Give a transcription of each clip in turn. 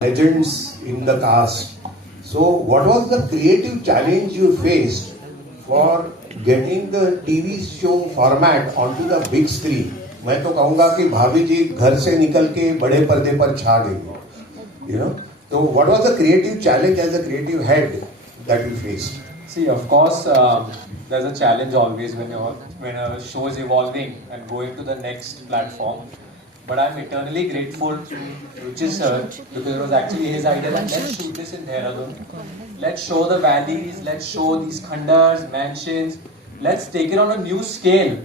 legends in the cast. So, what was the creative challenge you faced for getting the TV show format onto the big screen? मैं तो कहूँगा कि भाभी जी घर से निकल के बड़े पर्दे पर छा गई, So, what was the creative challenge as a creative head that you faced? See, of course, there's a challenge always when a show is evolving and going to the next platform. But I'm eternally grateful to Ruchi sir because it was actually his idea that let's shoot this in Dehradun. Let's show the valleys, let's show these khandars, mansions. Let's take it on a new scale.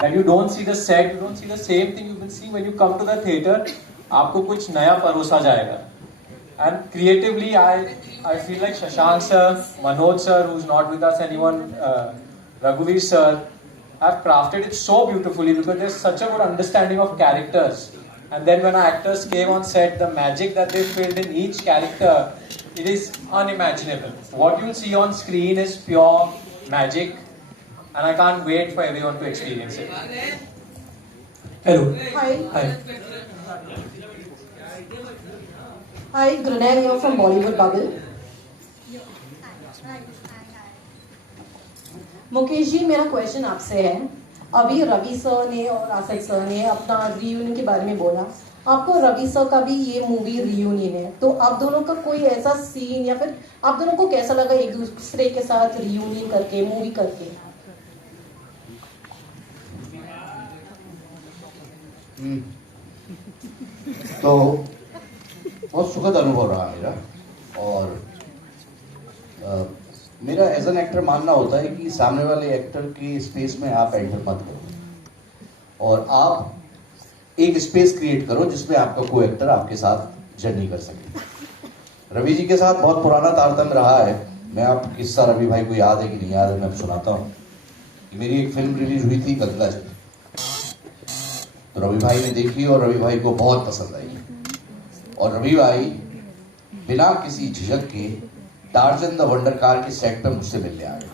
That you don't see the set, you don't see the same thing you will see when you come to the theater. आपको कुछ नया परोसा जाएगा. And creatively, I feel like Shashank sir, Manoj sir, who's not with us, anyone, Raghuveer sir, have crafted it so beautifully because there's such a good understanding of characters. And then when our actors came on set, the magic that they filled in each character, it is unimaginable. What you'll see on screen is pure magic, and I can't wait for everyone to experience it. Hello. Hi. Hi, Grenade here from Bollywood Bubble. Mukesh ji, मेरा question आपसे है. अभी Ravi sir ने और Asif sir ने अपना reunion के बारे में बोला. आपको रवि सर का भी ये मूवी रियूनियन है, तो आप दोनों का कोई ऐसा सीन या फिर आप दोनों को कैसा लगा एक दूसरे के साथ रियूनियन करके मूवी करके? तो बहुत सुखद अनुभव रहा मेरा. और मेरा एज एन एक्टर मानना होता है कि सामने वाले एक्टर की स्पेस में आप एंटर मत करो और आप एक स्पेस क्रिएट करो जिसमें आपका कोई एक्टर आपके साथ जर्नी कर सके. रवि जी के साथ बहुत पुराना तारतम्य रहा है. मैं आप किस्सा रवि भाई को याद है कि नहीं याद है, मैं सुनाता हूँ. मेरी एक फिल्म रिलीज हुई थी गंगा जल, तो रवि भाई ने देखी और रवि भाई को बहुत पसंद आई. और रवि भाई बिना किसी झिझक के टार्जन द वंडर कार के सेट पे मुझसे मिलने आ गए.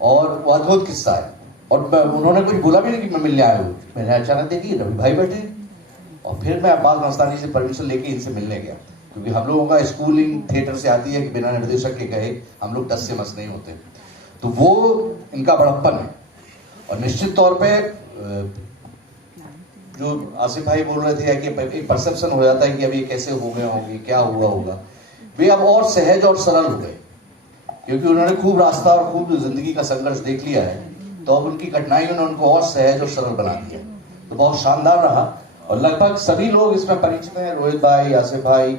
और वो अद्भुत किस्सा है. और उन्होंने कुछ बोला भी नहीं कि मैं मिलने आया हूँ. मैंने अचानक देखी रवि भाई बैठे और फिर मैं अब्बास मस्तानी से परमिशन लेके इनसे मिलने गया, क्योंकि हम लोगों का स्कूलिंग थिएटर से आती है कि बिना निर्देशक के कहे हम लोग टस से मस नहीं होते. तो वो इनका बड़प्पन है. और निश्चित तौर पर जो आसिफ भाई बोल रहे थे कि एक परसेप्शन हो जाता है कि अब ये कैसे हो गए होंगे, क्या हुआ होगा, वे अब और सहज और सरल हो गए, क्योंकि उन्होंने खूब रास्ता और खूब जिंदगी का संघर्ष देख लिया है. तो अब उनकी कठिनाइयों ने उनको और सहज और सरल बना दिया. तो बहुत शानदार रहा. और लगभग सभी लोग इसमें परिचित हैं. रोहित भाई, आसिफ भाई,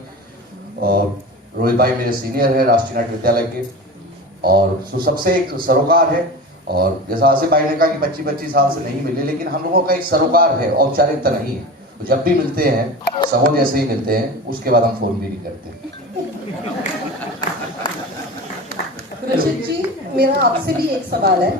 और रोहित भाई मेरे सीनियर है राष्ट्रीय नाट्य विद्यालय के, और सबसे एक सरोकार है. और जैसा आसिफ भाई ने कहा कि 25-25 साल से नहीं मिले, लेकिन हम लोगों का एक सरोकार है, औपचारिकता नहीं है. तो जब भी मिलते हैं सहो जैसे ही मिलते हैं, उसके बाद हम फोन भी नहीं करते. रचित जी, मेरा आपसे भी एक सवाल है.